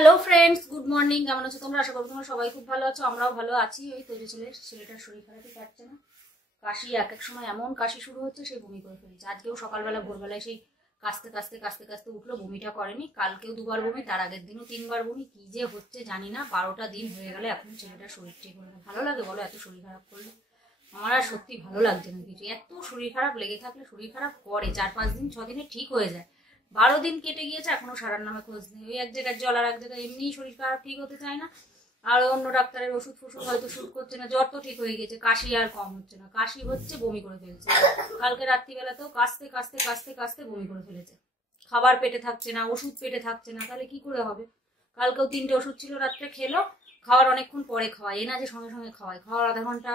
Hello friends, good morning. কেমন আছো তোমরা? আশা করি তোমরা সবাই খুব ভালো আছো। আমরাও ভালো আছি। ওই তৈরি ছেলেটার শরীর খারাপই পাচ্ছে না, কাশি এক এক সময় এমন কাশি শুরু হচ্ছে সেই বমি করে ফেলছে। আজকেও সকালবেলা ভোরবেলায় সেই কাশতে কাশতে কাশতে কাশতে উঠলো, বমিটা করেনি। কালকেও দুবার বমি, তার আগের দিনও 3বার বমি। কি যে হচ্ছে জানি না। 12টা দিন হয়ে গেলে এখন ছেলেটার শরীর ঠিক হলো না। ভালো লাগে বলো এত শরীর খারাপ করলে? আমার আর সত্যি ভালো লাগছে না কিছু। এত শরীর খারাপ লেগে থাকলে শরীর খারাপ করে 4-5 দিন 6 দিনে ঠিক হয়ে যায়। 12 দিন কেটে গিয়েছে, এখনো সারার নামে খোঁজ নেই। ওই এক জায়গায় জ্বর আর এক জায়গায় এমনিই শরীর খারাপ ঠিক হতে চায় না। আর অন্য ডাক্তারের ওষুধ ফষুধ হয়তো শুট করছে না। জ্বর তো ঠিক হয়ে গেছে, কাশি আর কম হচ্ছে না। কাশি হচ্ছে, বমি করে ফেলছে। কালকে রাত্রিবেলাতেও কাশতে কাশতে কাশতে কাশতে বমি করে ফেলেছে। খাবার পেটে থাকছে না, ওষুধ পেটে থাকছে না, তাহলে কি করে হবে? কালকেও 3টে ওষুধ ছিল, রাত্রে খেলো। খাওয়ার অনেকক্ষণ পরে খাওয়াই, এ না যে সঙ্গে সঙ্গে খাওয়াই। খাওয়ার আধা ঘন্টা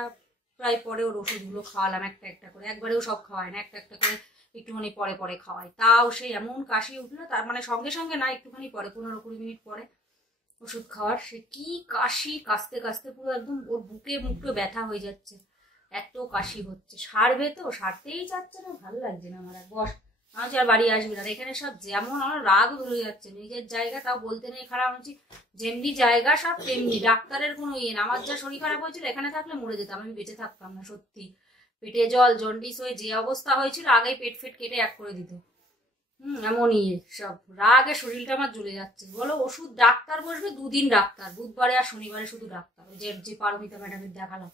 প্রায় পরে ওর ওষুধগুলো খাওয়ালাম একটা একটা করে। একবারেও সব খাওয়ায় না, একটা একটা করে একটুখানি পরে পরে খাওয়াই। তাও সে এমন কাশি উঠলো, তার মানে সঙ্গে সঙ্গে না, একটুখানি পরে 15-20 মিনিট পরে ওষুধ খাওয়ার। সে কি কাশি, কাশতে কাশতে পুরো একদম ওর বুকে মুখে ব্যথা হয়ে যাচ্ছে, এত কাশি হচ্ছে। সারবে তো, সারতেই চাচ্ছে না। ভালো লাগছে না আমার। আর বস, আমার আর বাড়ি আসবি না। এখানে সব যেমন, আমার রাগ ধরে যাচ্ছে। নিজের জায়গা তাও বলতে নেই খারাপ হচ্ছে, যেমনি জায়গা সব তেমনি। ডাক্তারের কোনো ইয়ে না। আমার যা শরীর খারাপ হয়েছিল, এখানে থাকলে মরে যেতাম, আমি বেঁচে থাকতাম না সত্যি। পেটে জল, জন্ডিস হয়ে যে অবস্থা হয়েছিল, আগেই পেট ফেট কেটে এক করে দিত। এমন ইয়ে সব। রাগে শরীরটা আমার জ্বলে যাচ্ছে। বলো, ওষুধ ডাক্তার বসবে 2 দিন ডাক্তার, বুধবারে আর শনিবারে শুধু ডাক্তার। ওই যে পারমিতা ম্যাডামের দেখালাম।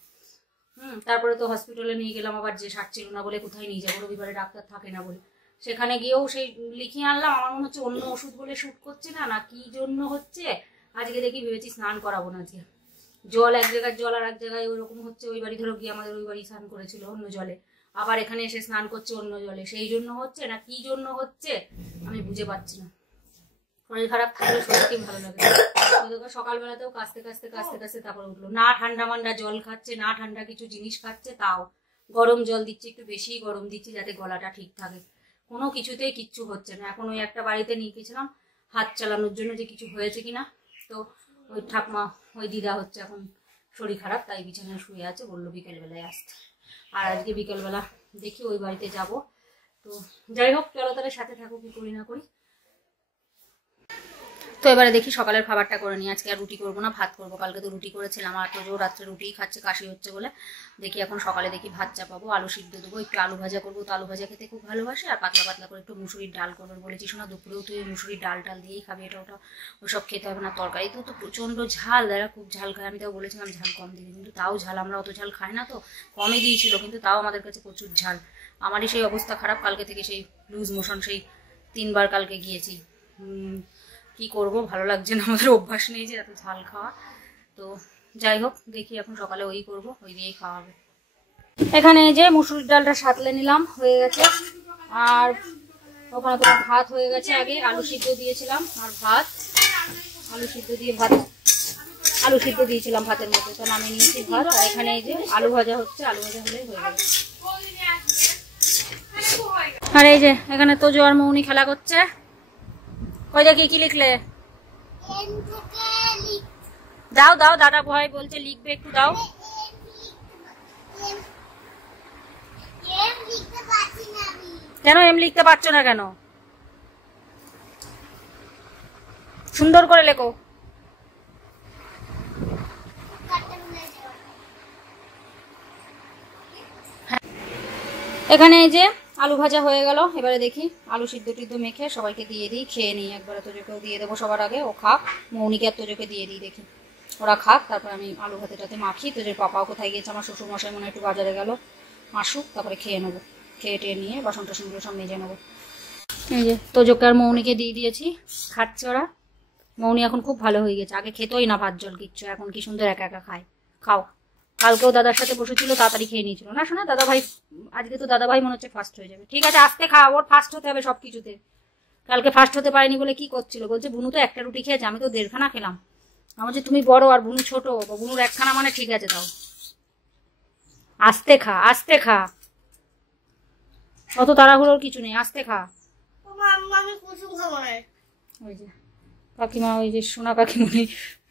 তারপরে তো হসপিটালে নিয়ে গেলাম আবার, যে সারছিল না বলে। কোথায় নিয়ে যাবো, রবিবারে ডাক্তার থাকে না বলে। সেখানে গিয়েও সেই লিখিয়ে আনলাম। আমার মনে হচ্ছে অন্য ওষুধ বলে শুট করছে না, না কি জন্য হচ্ছে। আজকে দেখি ভেবেছি স্নান করাবো না। আজকে জল এক জায়গায়, জল আর এক জায়গায় ওইরকম হচ্ছে। ওই বাড়ি ধরো গিয়ে আমাদের ওই বাড়ি স্নান করেছিল অন্য জলে, আবার এখানে এসে স্নান করছে অন্য জলে। সেই জন্য হচ্ছে না কি জন্য হচ্ছে আমি বুঝে পাচ্ছি না। শরীর খারাপ থাকলে সত্যি ভালো লাগে। সকালবেলাতেও কাশতে কাশতে কাশতে কাশতে তারপর উঠলো। না ঠান্ডা মান্ডা জল খাচ্ছে, না ঠান্ডা কিছু জিনিস খাচ্ছে, তাও গরম জল দিচ্ছি, একটু বেশি গরম দিচ্ছি যাতে গলাটা ঠিক থাকে। কোনো কিছুতেই কিচ্ছু হচ্ছে না। এখন ওই একটা বাড়িতে নিয়ে গেছিলাম হাত চালানোর জন্য, যে কিছু হয়েছে কিনা। তো ওই ঠাকমা, ওই দিদা হচ্ছে এখন শরীর খারাপ, তাই বিছানায় শুয়ে আছে, বললো বিকেলবেলায় আসতে। আর আজকে বিকেলবেলা দেখি ওই বাড়িতে যাব। তো যাই হোক, চলো তাহলে সাথে থাকো, কি করি না করি। তো এবারে দেখি সকালের খাবারটা করে নিই। আজকে আর রুটি করবো না, ভাত করবো। কালকে তো রুটি করেছিলাম, আর তো রাত্রে রুটিই খাচ্ছে, কাশি হচ্ছে বলে। দেখি এখন সকালে দেখি ভাত চাপাবো, আলু সিদ্ধ দেবো, একটু আলু ভাজা করবো। তো আলু ভাজা খেতে খুব ভালোবাসে। আর পাতলা পাতলা করে একটু মুসুরির ডাল করবো বলেছি। শোনা, দুপুরেও তুই মুসুরির ডাল দিয়েই খাবি, এটা ওটা ওসব খেতে হবে না। তরকারি তো প্রচণ্ড ঝাল, যারা খুব ঝাল খায়। আমি তাও বলেছিলাম ঝাল কম দিবি, কিন্তু তাও ঝাল, আমরা অত ঝাল খাই না তো, কমই দিয়েছিল, কিন্তু তাও আমাদের কাছে প্রচুর ঝাল। আমারই সেই অবস্থা খারাপ, কালকে থেকে সেই লুজ মোশন, সেই 3বার কালকে গিয়েছি। কি করব, ভালো লাগছে না। আমাদের অভ্যাস নেই যে এত ঝাল খাওয়া। তো যাই হোক, দেখি এখন সকালে ওই করব, ওই দিয়েই খাওয়া হবে। এখানে যে মুসুরির ডালটা সাঁতলে নিলাম, হয়ে গেছে। আর ওখানে তো ভাত হয়ে গেছে। আগে আলু সিদ্ধ দিয়েছিলাম, আর ভাত, আলু সিদ্ধ দিয়ে ভাত, আলু সিদ্ধ দিয়েছিলাম ভাতের মধ্যে, তো নামিয়ে নিয়েছি ভাত। আর এখানে এই যে আলু ভাজা হচ্ছে, আলু ভাজা হলেই হয়ে যাবে। আর এই যে এখানে তো জোয়ার মৌনি খেলা করছে। কই দেখি কি লিখলে? দাও দাও, দাদা ভয় বলছে লিখবে, একটু দাও। কেন এম লিখতে পারছো না কেন? সুন্দর করে লেখো। এখানে এই যে আলু ভাজা হয়ে গেল। এবারে দেখি আলু সিদ্ধ টিদ্ধ মেখে সবাইকে দিয়ে দিই, খেয়ে নিই একবারে। তোজোকেও দিয়ে দেবো সবার আগে, ও খাক। মৌনিকে আর তোজোকে দিয়ে দিই, দেখি ওরা খাক, তারপর আমি আলু ভাতেটাতে মাখি। তোজোর পাপাও কোথায় গিয়েছে, আমার শ্বশুর মশাই মনে হয় একটু বাজারে গেল, আসুক, তারপরে খেয়ে নেবো। খেয়ে টেয়ে নিয়ে বাসন টাসনগুলো সব মেজে নেবো। এই যে তোজোকে আর মৌনিকে দিয়ে দিয়েছি, খাচ্ছে ওরা। মৌনি এখন খুব ভালো হয়ে গেছে, আগে খেতোই না ভাত জল কিচ্ছু, এখন কি সুন্দর একা একা খায়। খাও। কালকেও দাদার সাথে বসেছিল, তাড়াতাড়ি খেয়ে নিয়েছিল না শোনা দাদা ভাই। আজকে তো দাদা ভাই মনে হচ্ছে ফার্স্ট হয়ে যাবে। ঠিক আছে, আস্তে খা, ওর ফার্স্ট হতে হবে সবকিছুতে। কালকে ফার্স্ট হতে পারেনি বলে কি করছিল, বলছে বুনু তো একটা রুটি খেয়েছে, আমি তো 1.5খানা খেলাম। আমার যে তুমি বড় আর বুনু ছোট, বুনুর 1খানা মানে ঠিক আছে, তাও আস্তে খা, আস্তে খা, অত তাড়াহুড়োর কিছু নেই, আস্তে খা। ওই যে কাকিমা, ওই যে সোনা কাকিমনি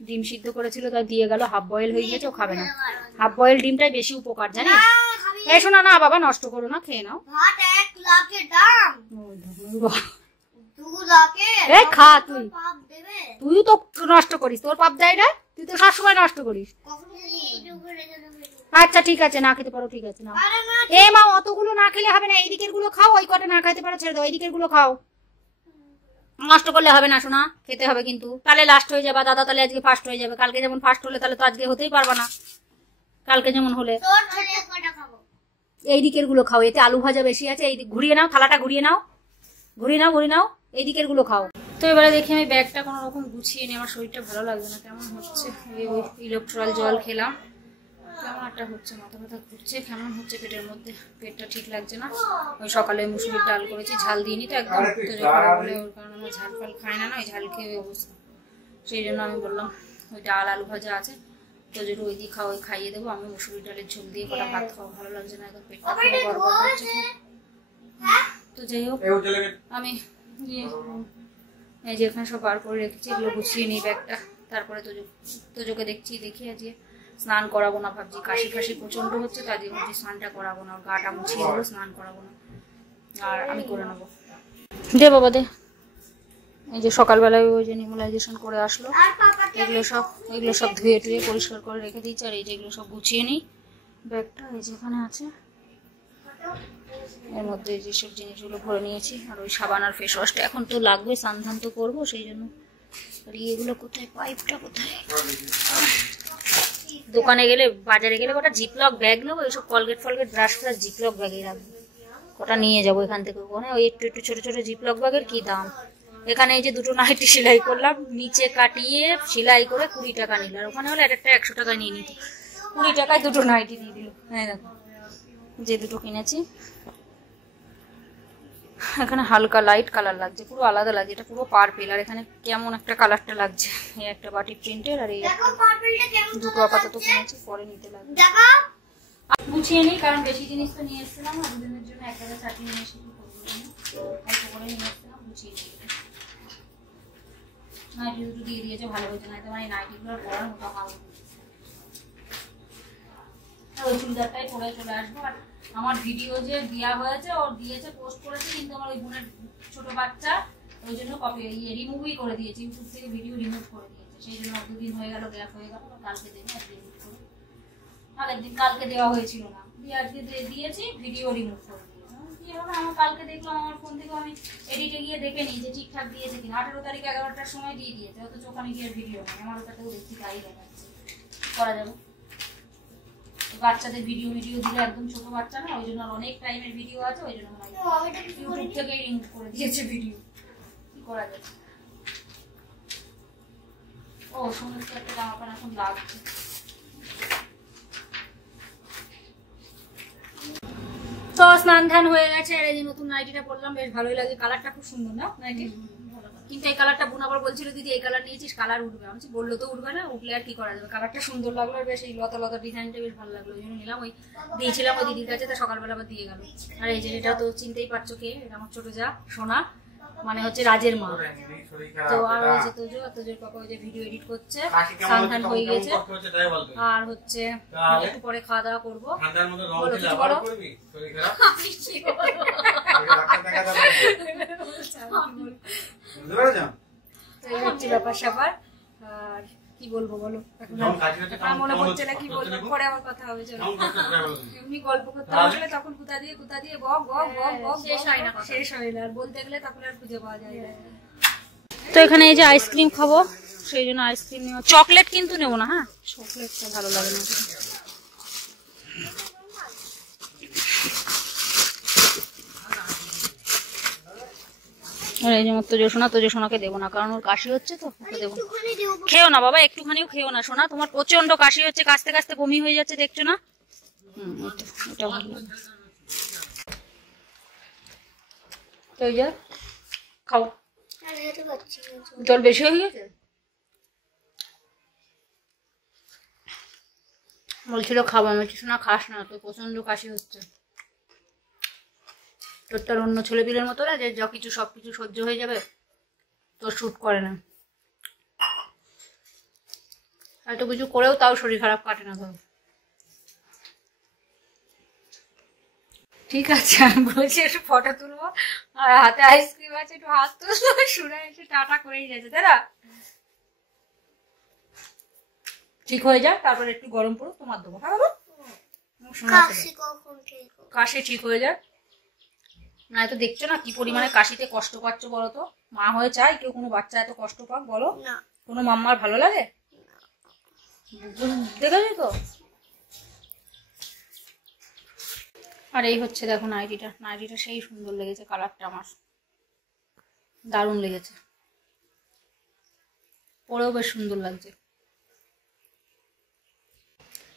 ডিম সিদ্ধ করেছিল, তাই দিয়ে গেল। হাফ বয়েল হয়ে গেছে, ও খাবে না। হাফ বয়েল ডিমটাই বেশি উপকার, জানিস? এই শোনা, না বাবা নষ্ট করো না, খেয়ে নাও। এই খা তুই, তুইও তো নষ্ট করিস, তোর পাপ দেয় না, তুই তো সবসময় নষ্ট করিস। আচ্ছা ঠিক আছে, না খেতে পারো, ঠিক আছে না। এ মা অতগুলো না খেলে হবে না, এই দিকের গুলো খাও, ওই কটা না খাইতে পারো ছেড়ে দাও, এই দিকের গুলো খাও, নষ্ট করলে হবে না শোনা, খেতে হবে কিন্তু। তাহলে লাস্ট হয়ে যাবে দাদা, তাহলে আজকে ফার্স্ট হয়ে যাবে, কালকে যেমন ফার্স্ট হলে তাহলে তো আজকে হতেই পারবা না, কালকে যেমন হলে। এই দিকের গুলো খাও, এতে আলু ভাজা বেশি আছে, এই ঘুরিয়ে নাও, থালাটা ঘুরিয়ে নাও, ঘুরিয়ে নাও, ঘুরিয়ে নাও, এই দিকের গুলো খাও। তো এবারে দেখি আমি ব্যাগটা কোনো রকম গুছিয়ে নিই, আমার শরীরটা ভালো লাগছে না, কেমন হচ্ছে, ওই ইলেকট্রল জল খেলাম, কেমন একটা হচ্ছে, মাথা ব্যথা ঘুরছে, কেমন হচ্ছে পেটের মধ্যে, পেটটা ঠিক লাগছে না। ওই সকালে মুসুরির ডাল করেছি, ঝাল দিইনি তো একদম, তো বলে ওর কারণে আমার ঝাল ফাল খায় না, ওই ঝাল খেয়ে অবস্থা, সেই জন্য আমি বললাম ওই ডাল আলু ভাজা আছে তো যেটা ওই দিয়ে খাওয়াই খাইয়ে দেবো, আমি মুসুরির ডালের ঝোল দিয়ে কটা ভাত খাওয়া ভালো লাগছে না, একদম পেটটা গড়বড় হচ্ছে খুব। তো যাই হোক আমি এই যে এখানে সব বার করে রেখেছি, এগুলো গুছিয়ে নিই ব্যাগটা, তারপরে তোজোকে দেখছি, দেখি আজকে স্নান করাবো না ভাবছি, কাশি ফাশি প্রচন্ড হচ্ছে, তাই দিয়ে ভাবছি স্নানটা করাবো না, গাটা মুছিয়ে দেবো, স্নান করাবো না, আর আমি করে নেবো। দে বাবা দে। এই যে সকালবেলায় ওই যে নিউমালাইজেশন করে আসলো, এগুলো সব ধুয়ে টুয়ে পরিষ্কার করে রেখে দিচ্ছি, আর এই যে এগুলো সব গুছিয়ে নিই ব্যাগটা, এই যেখানে আছে এর মধ্যে যেসব জিনিসগুলো ভরে নিয়েছি, আর ওই সাবান আর ফেস ওয়াশটা এখন তো লাগবে, স্নান তো করবো সেই জন্য। আর এগুলো কোথায়, পাইপটা কোথায়, দোকানে গেলে বাজারে গেলে কটা জিপলক ব্যাগ নেবো, এইসব কলগেট ফলগেট ব্রাশ ফ্রাশ জিপলক ব্যাগেই রাখবো, কটা নিয়ে যাবো এখান থেকে, ওখানে ওই একটু একটু ছোট ছোট জিপলক ব্যাগের কি দাম। এখানে এই যে দুটো নাইটি সেলাই করলাম, নিচে কাটিয়ে সেলাই করে 20 টাকা নিল, আর ওখানে হলে একটা 100 টাকা নিয়ে নিত, 20 টাকায় দুটো নাইটি দিয়ে দিল। হ্যাঁ দেখো যে দুটো কিনেছি, এখানে হালকা লাইট কালার লাগছে, পুরো আলাদা লাগছে, এটা পুরো পার্পেল, আর এখানে কেমন একটা কালারটা লাগছে, এই একটা বাটি প্রিন্টের, আর এই দুটো আপাতত কিনেছি, পরে নিতে লাগবে। গুছিয়ে নিই, কারণ বেশি জিনিস তো নিয়ে এসেছিলাম, দুদিনের জন্য একটা চাটনি নিয়ে এসে অল্প করে নিয়ে এসেছিলাম, গুছিয়ে নিই। নাইটি দুটো দিয়ে দিয়েছে, ভালো হয়েছে, না তোমার এই নাইটিগুলো পরার মতো ভালো, ওই চুড়িদারটাই পরে চলে আসবো। আর আমার ভিডিও যে দেওয়া হয়েছে, ওর দিয়েছে, পোস্ট করেছে, কিন্তু আমার ওই বোনের ছোট বাচ্চা, ওই জন্য কপি রিমুভই করে দিয়েছে, ইউটিউব থেকে ভিডিও রিমুভ করে দিয়েছে, সেই জন্য 2 দিন হয়ে গেল, গ্যাপ হয়ে গেল, কালকে দেবে, আজকে এডিট করে, আগের দিন কালকে দেওয়া হয়েছিল না, দিয়ে আজকে দিয়েছি, ভিডিও রিমুভ করে দিয়েছে। কি হবে, আমার কালকে দেখলাম, আমার ফোন থেকে আমি এডিটে গিয়ে দেখে নিই যে ঠিকঠাক দিয়েছে কিনা, 18 তারিখ 11টার সময় দিয়ে দিয়েছে, অথচ ওখানে গিয়ে ভিডিও নেই, আমার ওটাতেও দেখছি তাই দেখাচ্ছে, করা যাবে। বাচ্চাদের ভিডিও দিলে একদম ছোট বাচ্চা না, ওই জন্য অনেক টাইমের ভিডিও আছে, ওই জন্য ইউটিউব থেকে লিংক করে দিয়েছে ভিডিও, কি করা যায়। ও সমস্ত একটা জামা প্যান্ট এখন লাগছে। তো স্নান ধান হয়ে গেছে, আর এই যে নতুন নাইটিটা পরলাম, বেশ ভালোই লাগে, কালারটা খুব সুন্দর না নাইটি, কিন্তু এই কালারটা বোন আবার বলছিল দিদি এই কালার নিয়েছিস, কালার উঠবে, আমি বললো তো উঠবে না, উঠলে আর কি করা যাবে, কালারটা সুন্দর লাগলো, আর বেশ এই লতা লতা ডিজাইনটা বেশ ভালো লাগলো, ওই জন্য নিলাম, ওই দিয়েছিলাম ওই দিদির কাছে, তা সকালবেলা আবার দিয়ে গেল। আর এই যে এটা তো চিনতেই পারছো কে, এটা আমার ছোট যা সোনা, মানে হচ্ছে রাজের মা। তো আর ওই যে তোজোর পাপা ওই যে ভিডিও এডিট করছে, স্নান হয়ে গেছে, আর হচ্ছে একটু পরে খাওয়া দাওয়া করবো। এই হচ্ছে ব্যাপার স্যাপার, আর কি বলবো বলো, এখন মনে পড়ছে না কি বলবো, পরে আমার কথা হবে, চলো এমনি গল্প করতে বসলে তখন কোথা দিয়ে বক বক বক বক শেষ হয় না, আর বলতে গেলে তখন আর খুঁজে পাওয়া যায় না। তো এখানে এই যে আইসক্রিম খাবো, সেই জন্য আইসক্রিম নেবো, চকলেট কিন্তু নেবো না, হ্যাঁ চকলেটটা ভালো লাগে না। আর এই যে আমার তোজো সোনাকে দেবো না, কারণ ওর কাশি হচ্ছে, তো ওকে দেবো। খেও না বাবা, একটুখানিও খেও না সোনা, তোমার প্রচন্ড কাশি হচ্ছে, কাশতে কাশতে বমি হয়ে যাচ্ছে, দেখছো না। এটা ভালো লাগে, তো এই যে খাও, জল বেশি হয়ে গেছে, বলছিল খাবো, আমি সোনা খাস না, তো প্রচন্ড কাশি হচ্ছে, তোর তার অন্য ছেলেপিলের মতো না যে যা কিছু সবকিছু সহ্য হয়ে যাবে, তোর শুট করে না, এত কিছু করেও তাও শরীর খারাপ কাটে না ধরো। ঠিক আছে, আমি বলছি একটু ফটো তুলবো আর হাতে আইসক্রিম আছে, একটু হাত তুলবো, শুনে এসে টাটা করেই যাচ্ছে, তাই না? ঠিক হয়ে যাক, তারপরে একটু গরম পড়ুক, তোমার দেবো। হ্যাঁ বাবা, কাশি ঠিক হয়ে যাক। না তো দেখছো না কি পরিমাণে কাশিতে কষ্ট পাচ্ছ, বলো তো? মা হয়ে চাই কেউ কোনো বাচ্চা এত কষ্ট পাক, বলো? কোনো মাম্মার ভালো লাগে? দেখেছো তো? আর এই হচ্ছে দেখো নাইটিটা, নাইটিটা সেই সুন্দর লেগেছে, কালারটা আমার দারুণ লেগেছে, পরেও বেশ সুন্দর লাগছে।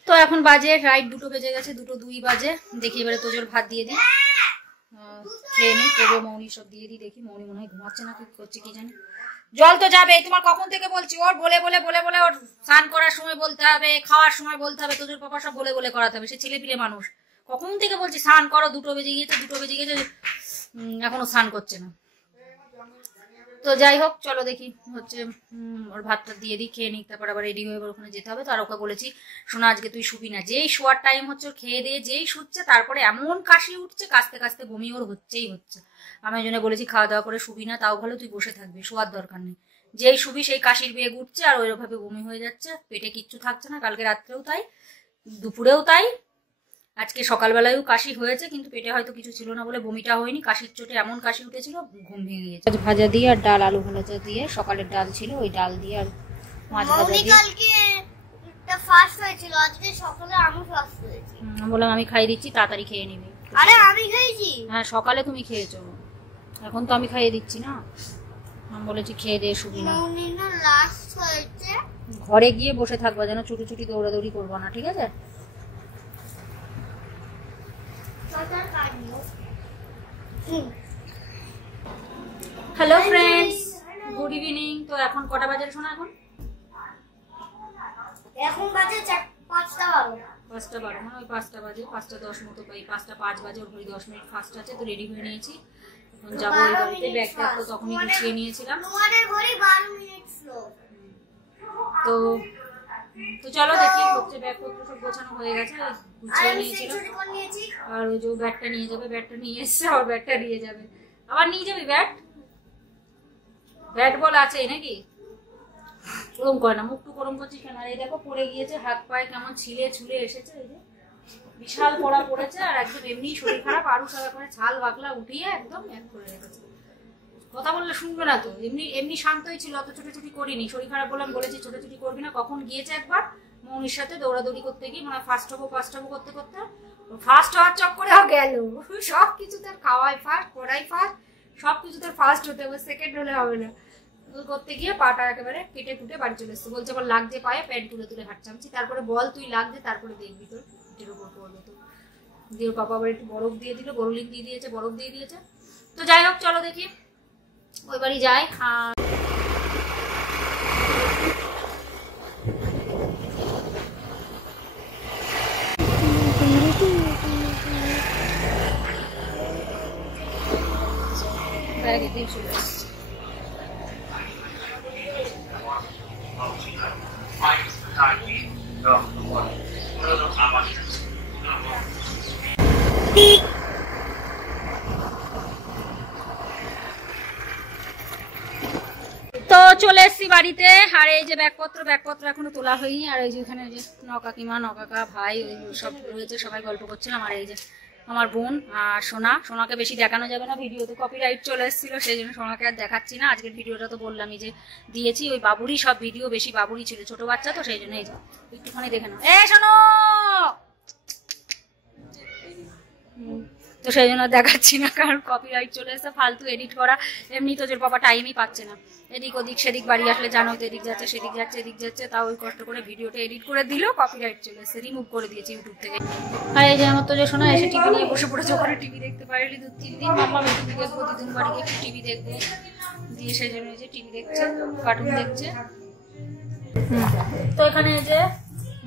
তো এখন বাজে রাইট 2টো বেজে গেছে, 2:02 বাজে। দেখি এবারে তোজোর ভাত দিয়ে দিই, খেয়ে নি। তোজো মৌনি সব দিয়ে দিই, দেখি মৌনি মনে হয় ঘুমাচ্ছে না কি করছে কি জানি। জল তো যাবে, তোমার কখন থেকে বলছি, ওর বলে বলে বলে বলে ওর স্নান করার সময় বলতে হবে, খাওয়ার সময় বলতে হবে, তোজোর পাপা সব বলে বলে করাতে হবে। সে ছেলে পিলে মানুষ, কখন থেকে বলছি স্নান করো, 2টো বেজে গিয়েছে, 2টো বেজে গিয়েছে, এখনো স্নান করছে না। তো যাই হোক, চলো দেখি হচ্ছে ওর ভাতটা দিয়ে দিই, খেয়ে নিই, তারপর আবার রেডি হয়ে ওখানে যেতে হবে। তো আর ওকে বলেছি, শোনা আজকে তুই শুবি না, যেই শোয়ার টাইম হচ্ছে ওর খেয়ে দিয়ে যেই শুচ্ছে, তারপরে এমন কাশি উঠছে, কাশতে কাশতে বমি ওর হচ্ছেই হচ্ছে। আমি ওই জন্য বলেছি খাওয়া দাওয়া করে শুবি না, তাও ভালো তুই বসে থাকবি, শোয়ার দরকার নেই। যেই শুবি সেই কাশির বেগ উঠছে আর ওইভাবে বমি হয়ে যাচ্ছে, পেটে কিচ্ছু থাকছে না। কালকে রাত্রেও তাই, দুপুরেও তাই, আজকে সকালবেলায়ও কাশি হয়েছে, কিন্তু পেটে হয়তো কিছু ছিল না বলে বমিটা হয়নি। কাশির চোটে এমন কাশি উঠেছিল, ঘুম ভেঙে গিয়েছে। আজ ভাজা দিয়ে আর ডাল, আলু ভাজা দিয়ে, সকালের ডাল ছিল ওই ডাল দিয়ে আর মাছ ভাজা দিয়ে। ফাস্ট হয়েছিল, আজকে সকালে আমি ফাস্ট হয়েছি। বললাম আমি খাইয়ে দিচ্ছি, তাড়াতাড়ি খেয়ে নিবি। আরে আমি খেয়েছি। হ্যাঁ সকালে তুমি খেয়েছো, এখন তো আমি খাইয়ে দিচ্ছি না। আমি বলেছি খেয়ে দিয়ে শুবি না, লাস্ট হয়েছে। ঘরে গিয়ে বসে থাকবা, যেন ছুটি ছুটি দৌড়াদৌড়ি করবো না, ঠিক আছে? Hello friends, good evening. তো এখন কটা বাজে শোনা? এখন বাজে 5:12। 5:12 মানে ওই 5টা বাজে, 5:10 মতো পাই, 5:05 বাজে। ওর ঘড়ি 10 মিনিট ফাস্ট আছে, তো রেডি হয়ে নিয়েছি। এখন যাবো ওই বাড়িতে, ব্যাগটা তো তখনই গুছিয়ে নিয়েছিলাম। তোমাদের ঘড়ি 12 মিনিট স্লো। তো তো চলো দেখি, হচ্ছে ব্যাগপত্র সব গোছানো হয়ে গেছে, গুছিয়ে নিয়েছিল। আর ওই যে ব্যাগটা নিয়ে যাবে, ব্যাগটা নিয়ে এসছে, আর ব্যাগটা নিয়ে যাবে। আবার নিয়ে যাবি ব্যাগ? ব্যাট বল আছে নাকি? ওরম করে না, মুখটু গরম করছিস কেন? আর এই দেখো পড়ে গিয়েছে, হাত পায়ে কেমন ছিলে ছুলে এসেছে, এই যে বিশাল পড়া পড়েছে। আর একদম এমনি শরীর খারাপ, আরো সারা করে ছাল বাকলা উঠিয়ে একদম এক করে রেখেছে। কথা বললে শুনবে না তো, এমনি এমনি শান্তই ছিল, অত ছোটাছুটি করিনি। শরীর খারাপ বললাম, বলেছি ছোটাছুটি করবি না। কখন গিয়েছে একবার মৌনির সাথে দৌড়াদৌড়ি করতে গিয়ে, মানে ফার্স্ট হবো করতে করতে ফার্স্ট হওয়ার চক্করেও গেল। সব কিছু তার খাওয়াই ফার্স্ট, পড়াই ফার্স্ট, সবকিছু তার ফার্স্ট হতে হবে, সেকেন্ড হলে হবে না। করতে গিয়ে পাটা একেবারে কেটে কুটে বাড়ি চলে এসছে। বলছে আবার লাগছে পায়ে, প্যান্ট তুলে তুলে হাঁটছামছি। তারপরে বল তুই লাগছে, তারপরে দেখবি তোর পিঠের উপর পড়বে। তো দিয়ে পাপা আবার একটু বরফ দিয়ে দিল, গরুলিন দিয়ে দিয়েছে, বরফ দিয়ে দিয়েছে। তো যাই হোক, চলো দেখি ওই বাড়ি যাই। তো চলে এসছি বাড়িতে। আর এই যে ব্যাগপত্র এখনো তোলা হয়নি। আর এই যে এখানে যে নকাকিমা, নকাকা, ভাই সব রয়েছে, সবাই গল্প করছিলাম। আর এই যে আমার বোন আর সোনাকে বেশি দেখানো যাবে না, ভিডিওতে কপিরাইট চলে এসেছিল, সেই জন্য সোনাকে আর দেখাচ্ছি না। আজকের ভিডিওটা তো বললামই যে দিয়েছি, ওই বাবুরই সব ভিডিও, বেশি বাবুরই ছিল, ছোট বাচ্চা তো সেই জন্য। এই যে একটুখানি দেখে নাও, শোনো। তো সেই জন্য দেখাচ্ছি না, কারণ কপিরাইট চলে এসে, ফালতু এডিট করা। এমনি তো তোর বাবা টাইমই পাচ্ছে না, এদিক ওদিক সেদিক, বাড়ি আসলে জানো তো এদিক যাচ্ছে সেদিক যাচ্ছে এদিক যাচ্ছে, তাও ওই কষ্ট করে ভিডিওটা এডিট করে দিল, কপিরাইট চলে এসে রিমুভ করে দিয়েছি ইউটিউব থেকে। আর এই যে আমার তো যে শোনা এসে টিভি নিয়ে বসে পড়েছে, ওখানে টিভি দেখতে পারিনি 2-3 দিন। মাম্মা টিভি দেখবো, 2 দিন বাড়ি গিয়ে একটু টিভি দেখবো দিয়ে, সেই জন্য যে টিভি দেখছে, কার্টুন দেখছে। তো এখানে যে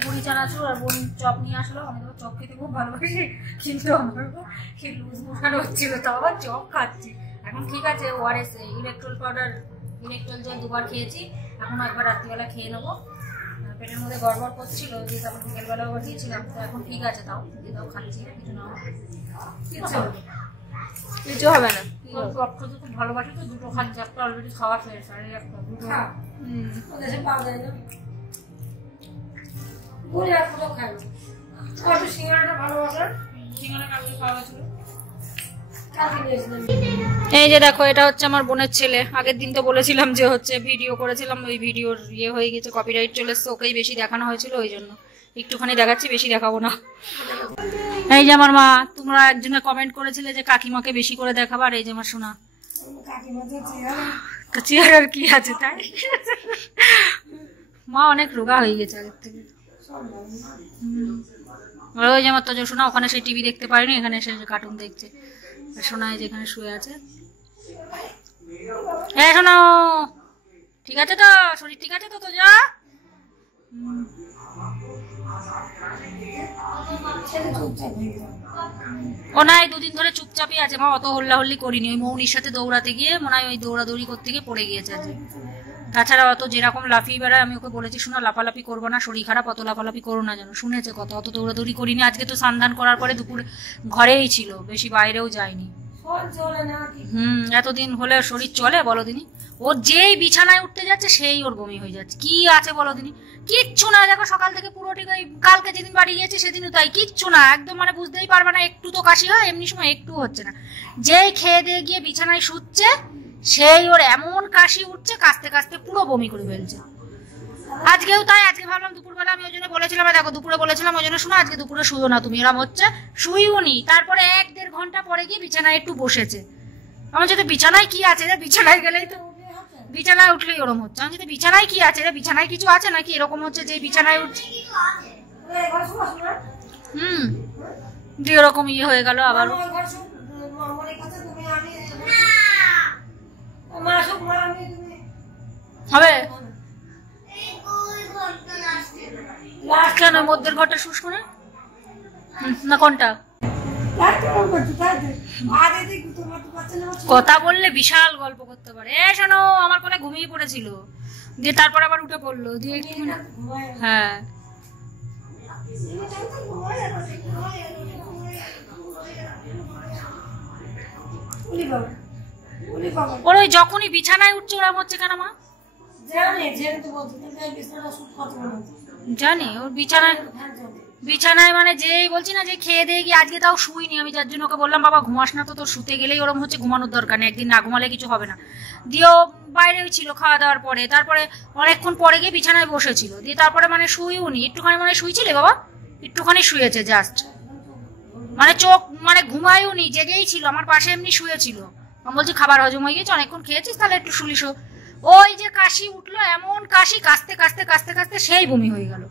মুড়ি চানাচুর আর বোন চপ নিয়ে আসলো। আমি তো চপ খেতে খুব ভালোবাসি, কিন্তু আমার কি লুজ মোশন হচ্ছিল, তাও আবার চপ খাচ্ছি। এখন ঠিক আছে, ORS Electral powder, Electral gel 2বার খেয়েছি, এখন একবার রাত্রিবেলা খেয়ে নেবো। পেটের মধ্যে গড়বড় করছিল, দিয়ে তারপর বিকেলবেলা আবার দিয়েছিলাম, তো এখন ঠিক আছে, তাও দিয়ে তাও খাচ্ছি, কিছু না কিছু হবে না। খুব ভালোবাসি তো, দুটো খাচ্ছি, একটা অলরেডি খাওয়া শেষ, আর একটা দুটো দেশে পাওয়া যায় না, বলে আর কোথাও খাই না। একটু সিঙ্গাড়াটা ভালোবাসার, সিঙ্গাড়া কালকে খাওয়া গেছিল। এই যে দেখো, এটা হচ্ছে আমার বোনের ছেলে। আগের দিন তো বলেছিলাম যে হচ্ছে ভিডিও করেছিলাম, ওই ভিডিওর ইয়ে হয়ে গেছে, কপিরাইট চলে এসছে, ওকেই বেশি দেখানো হয়েছিল, ওই জন্য একটুখানি দেখাচ্ছি, বেশি দেখাবো না। এই যে আমার মা, তোমরা একজনে কমেন্ট করেছিলে যে কাকিমাকে বেশি করে দেখাবার, এই যে আমার শোনা চেহারার কি আছে তাই, মা অনেক রোগা হয়ে গেছে আগের থেকে। ওই যে আমার তো শোনা ওখানে সেই টিভি দেখতে পারেনি, এখানে এসে কার্টুন দেখছে, শোনা যেখানে শুয়ে আছে। হ্যাঁ শোনো, ঠিক আছে তো, শরীর ঠিক আছে তো? তো যা ও না, এই দুদিন ধরে চুপচাপই আছে মা, অত হল্লাহল্লি করিনি। ওই মৌনির সাথে দৌড়াতে গিয়ে মনে হয় ওই দৌড়াদৌড়ি করতে গিয়ে পড়ে গিয়েছে আজ। তাছাড়া অত যেরকম লাফিয়ে বেড়ায়, আমি ওকে বলেছি শোনা লাফালাফি করবো না, শরীর খারাপ, অত লাফালাফি করো না যেন। শুনেছে কথা, অত দৌড়াদৌড়ি করিনি। আজকে তো স্নান করার পরে দুপুরে ঘরেই ছিল, বেশি বাইরেও যায়নি। এতদিন হলে শরীর চলে বলো দিনি? ও যেই বিছানায় উঠতে যাচ্ছে সেই ওর বমি হয়ে যাচ্ছে। কি আছে বলো দিনি? কিচ্ছু না, দেখো সকাল থেকে পুরো ঠিক ওই কালকে যেদিন বাড়ি গিয়েছে সেদিনও তাই, কিচ্ছু না, একদম মানে বুঝতেই পারবে না। একটু তো কাশি হয়, এমনি সময় একটু হচ্ছে না। যেই খেয়ে দিয়ে গিয়ে বিছানায় শুচ্ছে সেই ওর এমন কাশি উঠছে, কাশতে কাশতে পুরো বমি করে ফেলছে। আজকেও তাই, আজকে ভাবলাম দুপুরবেলা, আমি ওই জন্য বলেছিলাম, দেখো দুপুরে বলেছিলাম ওই জন্য শোনো, আজকে দুপুরে শুয়ো না তুমি, এরম হচ্ছে। শুইও নি, তারপরে 1-1.5 ঘন্টা পরে গিয়ে বিছানায় একটু বসেছে। আমার যদি বিছানায় কি আছে রে, বিছানায় গেলেই তো, বিছানায় উঠলেই ওরম হচ্ছে। আমি যদি বিছানায় কি আছে রে, বিছানায় কিছু আছে নাকি, এরকম হচ্ছে যে বিছানায় উঠছে। দিয়ে ওরকম ইয়ে হয়ে গেল আবার। হবে কেন মধ্যের ঘরটা শুষ্ক না? না কোনটা? কথা বললে বিশাল গল্প করতে পারে। শোনো, আমার কোলে ঘুমিয়ে পড়েছিল, দিয়ে তারপর আবার উঠে পড়লো, দিয়ে হ্যাঁ ওর ওই যখনই বিছানায় উঠছে ওরম হচ্ছে কেন মা? জানি ওর বিছানায় মানে যেই বলছি না, যে খেয়ে দিয়ে গিয়ে আজকে তাও শুইনি আমি, যার জন্য ওকে বললাম বাবা ঘুমাস না তো, তোর শুতে গেলেই ওরম হচ্ছে, ঘুমানোর দরকার নেই, একদিন না ঘুমালে কিছু হবে না। দিয়েও বাইরেও ছিল খাওয়া দাওয়ার পরে, তারপরে অনেকক্ষণ পরে গিয়ে বিছানায় বসেছিল, দিয়ে তারপরে মানে শুইও নি, একটুখানি মানে শুয়েছিলে বাবা, একটুখানি শুয়েছে জাস্ট, মানে চোখ মানে ঘুমায়ও নি, জেগেই ছিল আমার পাশে এমনি শুয়েছিল। আমি বলছি খাবার হজম হয়ে গেছে, অনেকক্ষণ খেয়েছিস, তাহলে একটু শুলিস। ওই যে কাশি উঠলো, এমন কাশি, কাশতে কাশতে কাশতে কাশতে সেই বমি হয়ে গেল।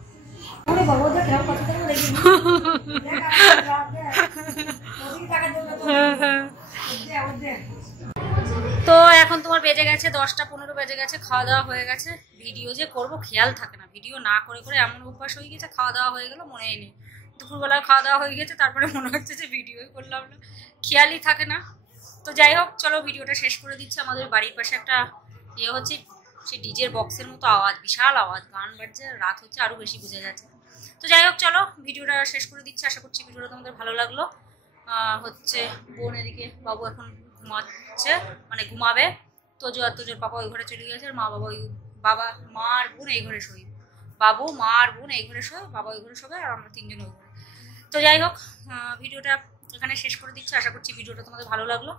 তো এখন তোমার বেজে গেছে 10টা 15 বেজে গেছে, খাওয়া দাওয়া হয়ে গেছে। ভিডিও যে করবো খেয়াল থাকে না, ভিডিও না করে করে এমন অভ্যাস হয়ে গেছে, খাওয়া দাওয়া হয়ে গেল মনেই নেই, দুপুরবেলা খাওয়া দাওয়া হয়ে গেছে, তারপরে মনে হচ্ছে যে ভিডিওই করলাম না, খেয়ালই থাকে না। তো যাই হোক, চলো ভিডিওটা শেষ করে দিচ্ছি। আমাদের বাড়ির পাশে একটা ইয়ে হচ্ছে, সেই ডিজের বক্সের মতো আওয়াজ, বিশাল আওয়াজ, গান বাজছে, রাত হচ্ছে, আরো বেশি বোঝা যাচ্ছে। তো যাই হোক, চলো ভিডিওটা শেষ করে দিচ্ছি। আশা করছি ভিডিওটা তোমাদের ভালো লাগলো। হচ্ছে বোন এদিকে, বাবু এখন ঘুমাচ্ছে, মানে ঘুমাবে। তোজো আর তোজোর পাপা ওই ঘরে চলে গেছে, আর মা বাবা ওই বাবা মা আর বোন এই ঘরে শোয়, বাবু মা আর বোন এই ঘরে শোয়, বাবা ওই ঘরে শোবে, আর আমরা 3জন ওই ঘরে। তো যাই হোক, ভিডিওটা এখানে শেষ করে দিচ্ছি। আশা করছি ভিডিওটা তোমাদের ভালো লাগলো।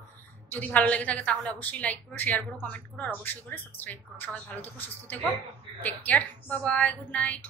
যদি ভালো লেগে থাকে তাহলে অবশ্যই লাইক করো, শেয়ার করো, কমেন্ট করো, আর অবশ্যই করে সাবস্ক্রাইব করো। সবাই ভালো থেকো, সুস্থ থেকো, take care, bye bye, good night.